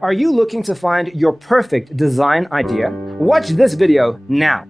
Are you looking to find your perfect design idea? Watch this video now.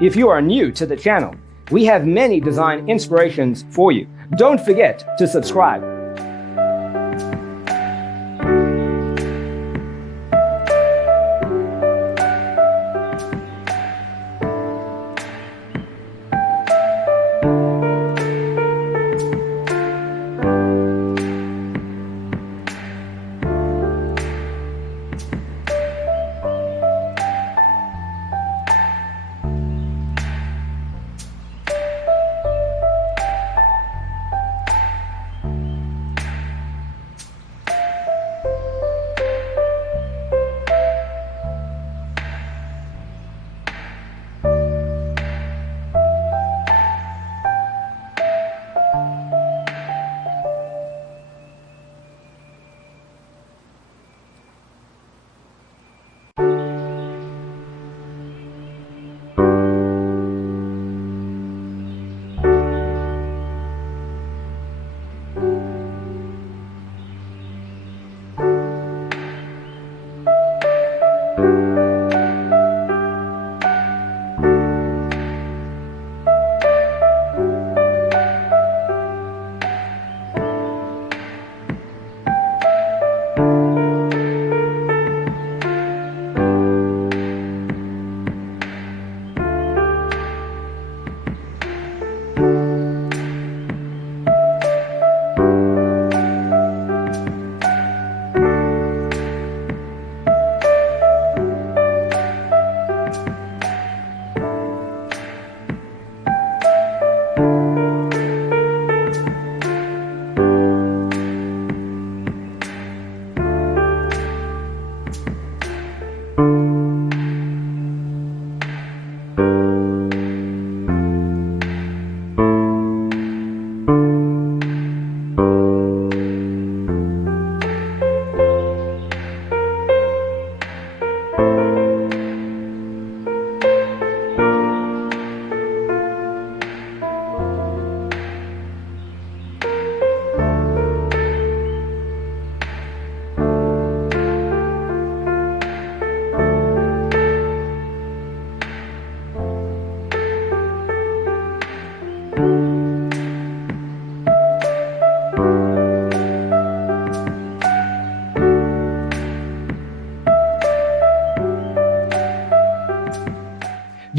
If you are new to the channel, we have many design inspirations for you. Don't forget to subscribe.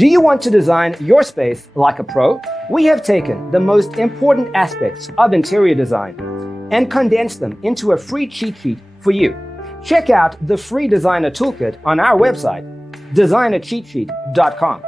Do you want to design your space like a pro? We have taken the most important aspects of interior design and condensed them into a free cheat sheet for you. Check out the free designer toolkit on our website, designercheatsheet.com.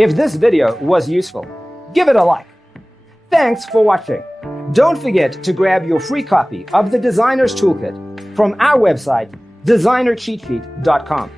If this video was useful, give it a like. Thanks for watching. Don't forget to grab your free copy of the Designer's Toolkit from our website, designercheatsheet.com.